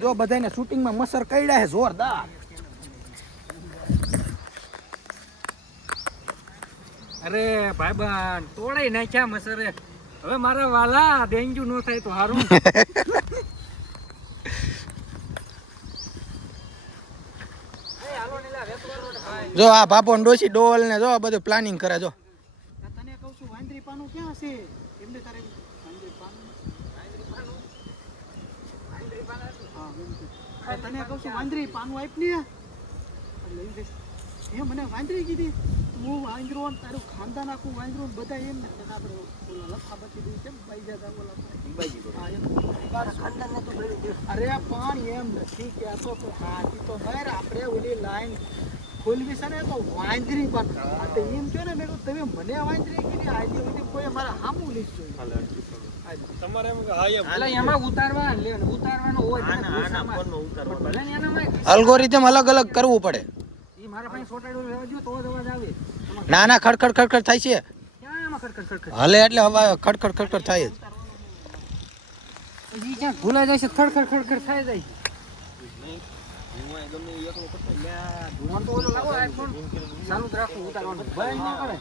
જો બધાને શૂટિંગમાં મસર કઈડા હે જોરદાર. અરે ભાઈબંધ તોડાઈ નાખ્યા મસરે. હવે મારા વાલા ડેન્ગ્યુ નો થાય તો હારું. જો આ બાપો ડોસી ડોલ ને જો બધું પ્લાનિંગ કરે જો. તને કહું છું વાંદરી પાનું ક્યાં છે એમને તારે તને કહું છું વાંદરી પાનું આપ ને લઈ જઈશ. એ મને વાંદરી કીધી હું વાંદરો ને તારું ખાનદાન આખું વાંદરું બધા એમ ને આપણે ઓલા લખા બચી દઉં કેમ બાઈ જતા ઓલા ખાનદાન ને તો અરે પણ એમ નથી કે આ તો હાથી તો નહેર આપણે ઓલી લાઈન ખોલવી છે ને તો વાંદરી પણ એમ કહો ને મેં કહું તમે મને વાંદરી કીધી આજે સુધી કોઈ મારા હામું લીધ જોયું તમારે એમ એમાં ઉતારવાનો હોય ભલે ને એનામાં અલ્ગોરિધમ અલગ અલગ કરવું પડે. ઈ મારા પાસે છોટાડો રહેવા દો તો જ અવાજ આવે. ના ના ખડખડ ખડખડ થાય છે. ક્યાં એમાં ખડખડ હલે એટલે હવે ખડખડ ખડખડ થાય જ. ઈ ક્યાં ભૂલાઈ જાય છે ખડખડ ખડખડ થાય જાય. ધુમાડ તો ઓલો લાવો આઈફોન ચાલુ જ રાખવું ઉતારવાનું બંધ ના કરે.